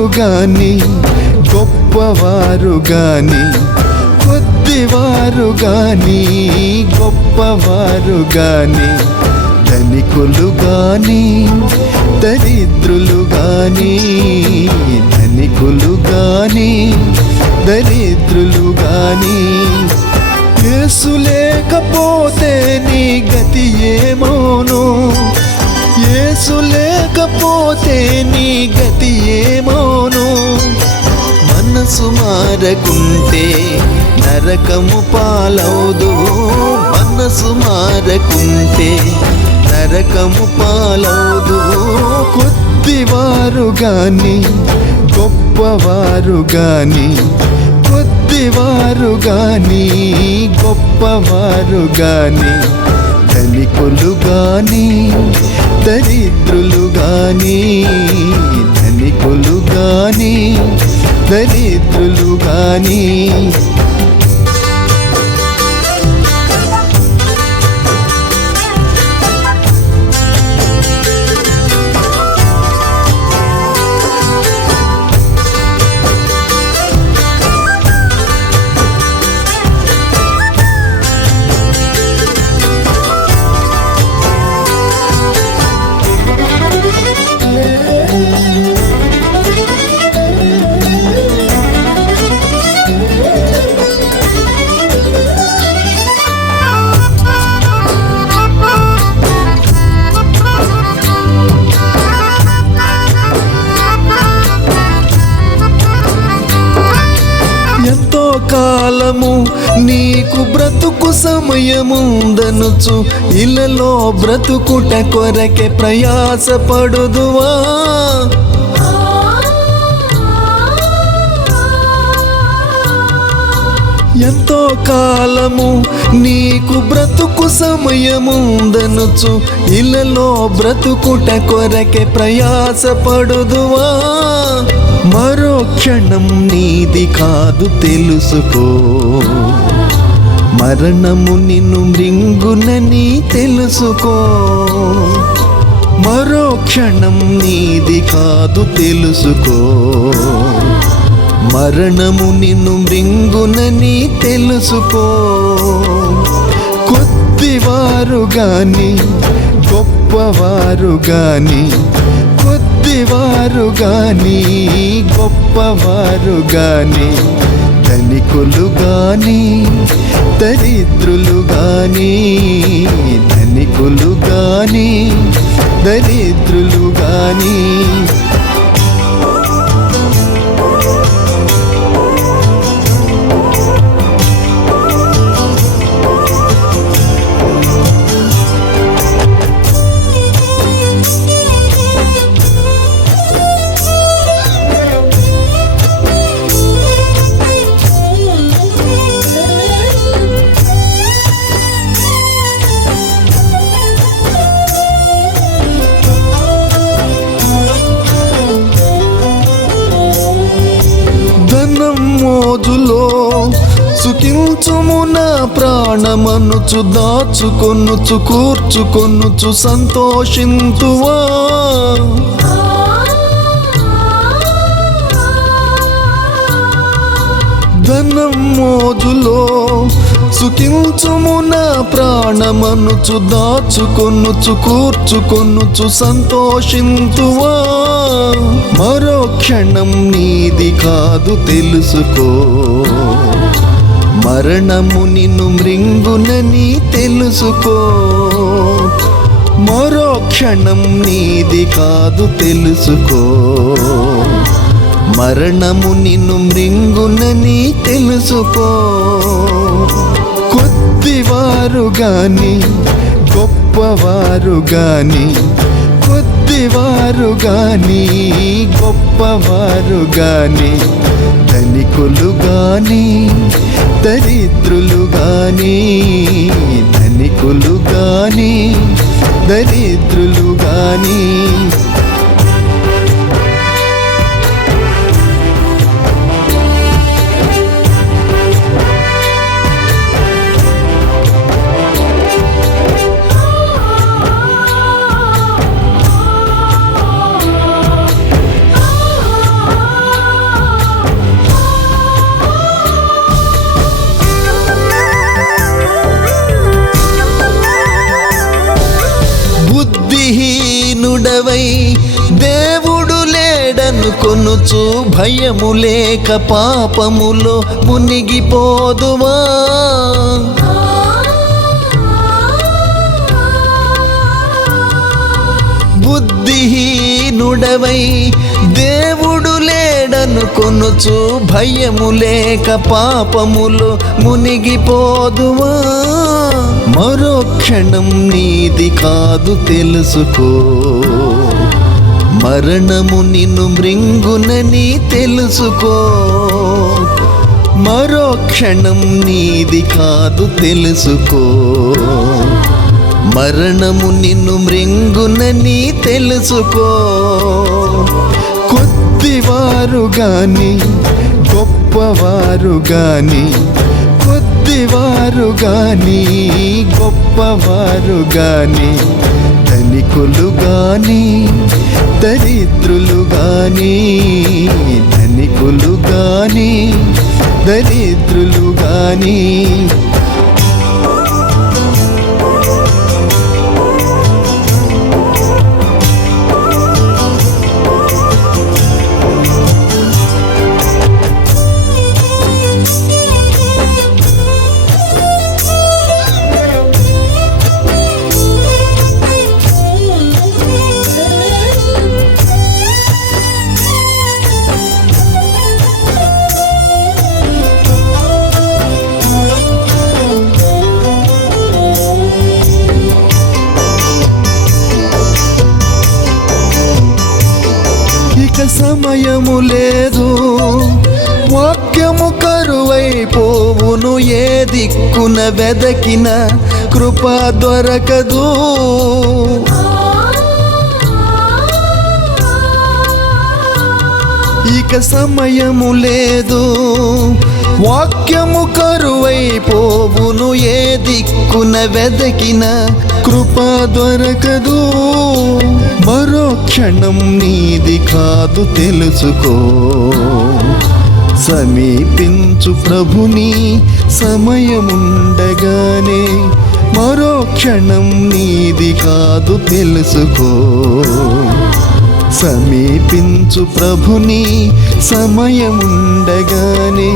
కొద్దివారు గాని గొప్పవారు గాని, కొద్దివారు గాని గొప్పవారు గాని, ధనికులు గాని దరిద్రులు గాని, ధనికులు గాని దరిద్రులు గాని, యేసు లేకపోతే నీ గతి ఏమోను, యేసు లేకపోతే నీ గతి ఏమోను. మనసు మారకుంటే నరకము పాలవుదు, మనసు మారకుంటే నరకము పాలవుదు. కొద్దివారు గాని గొప్పవారు గాని, కొద్దివారు గాని గొప్పవారు గాని, ధనికులు గాని దరిద్రులు గాని, ధనికులు గాని దరిద్రులు గాని. ఎంతో కాలము నీకు బ్రతుకు సమయముందనుచు, ఇలలో బ్రతుకుట కొరకే ప్రయాసపడుదువా. ఎంతో కాలము నీకు బ్రతుకు సమయముందనుచు, ఇలలో బ్రతుకుట కొరకే ప్రయాసపడుదువా. మరో క్షణం నీది కాదు తెలుసుకో, మరణము నిన్ను మృంగునని తెలుసుకో. మరో క్షణం నీది కాదు తెలుసుకో, మరణము నిన్ను మృంగునని తెలుసుకో. కొద్దివారు గాని గొప్పవారు గాని, కొద్దివారు గాని గొప్పవారు గాని, ధనికులు గాని దరిద్రులు గాని, ధనికులు గాని దరిద్రులు గాని. మోజులో సుఖించుము నా ప్రాణమనుచు, దాచుకొనుచు కూర్చుకొనుచు సంతోషింతువా. ధనం మోజులో సుఖించుము నా ప్రాణమనుచు, దాచుకొనుచు కూర్చుకొనుచు సంతోషింతువా. మరో క్షణం నీది కాదు తెలుసుకో, మరణము నిన్ను మృంగునని తెలుసుకో. మరో క్షణం నీది కాదు తెలుసుకో, మరణము నిన్ను మృంగునని తెలుసుకో. కొద్దివారు గాని గొప్పవారు గాని, కొద్దివారు గాని గొప్పవారు గాని, ధనికులు గాని దరిద్రులు గాని, ధనికులు గాని దరిద్రులు గాని. కొనుచు భయము లేక పాపములో మునిగిపోదువా? బుద్ధిహీనుడవై దేవుడు లేడను కొనుచు భయము లేక పాపములో మునిగిపోదువా? మరో క్షణం నీది కాదు తెలుసుకో, మరణము నిన్ను మృంగునని తెలుసుకో. మరో క్షణం నీది కాదు తెలుసుకో, మరణము నిన్ను మృంగునని తెలుసుకో. కొద్దివారు గాని గొప్పవారు గాని, కొద్దివారు గాని గొప్పవారు గాని, ధనికులు గాని దరిద్రులు గాని, ధనికులు గాని దరిద్రులు గాని, సమయము లేదు, వాక్యము కరువైపోవును, ఏ దిక్కున వెదకిన కృప దొరకదు. ఇక సమయము లేదు, వాక్యము కరువైపోవును, ఏ దిక్కున వెదకిన కృప దొరకదు. మరో క్షణం నీది కాదు తెలుసుకో, సమీపించు ప్రభుని సమయముండగానే. మరో క్షణం నీది కాదు తెలుసుకో, సమీపించు ప్రభుని సమయముండగానే.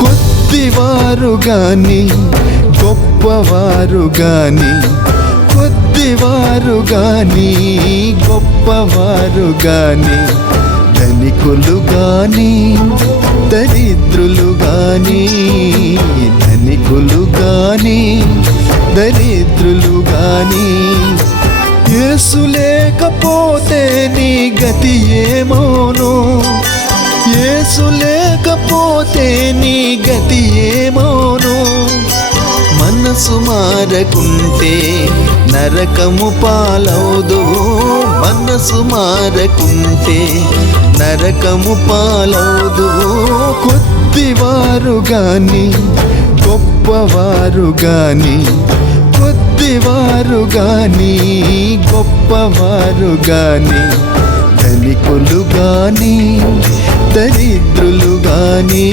కొద్దివారు గాని గొప్పవారు గాని, కొద్దివారు గాని గొప్పవారు గాని, ధనికులు గాని దరిద్రులు గాని, ధనికులు గాని దరిద్రులు గాని. యేసు లేకపోతే నీ గతి ఏమోను, యేసు లేకపోతే నీ గతి ఏమోను. మనసు మారకుంటే నరకము పాలవుదువు, మనసు మారకుంటే నరకము పాలవుదువు. కొద్దివారు గాని గొప్పవారు గాని, కొద్దివారు గాని గొప్పవారు గాని, ధనికులు గాని దరిద్రులు గాని.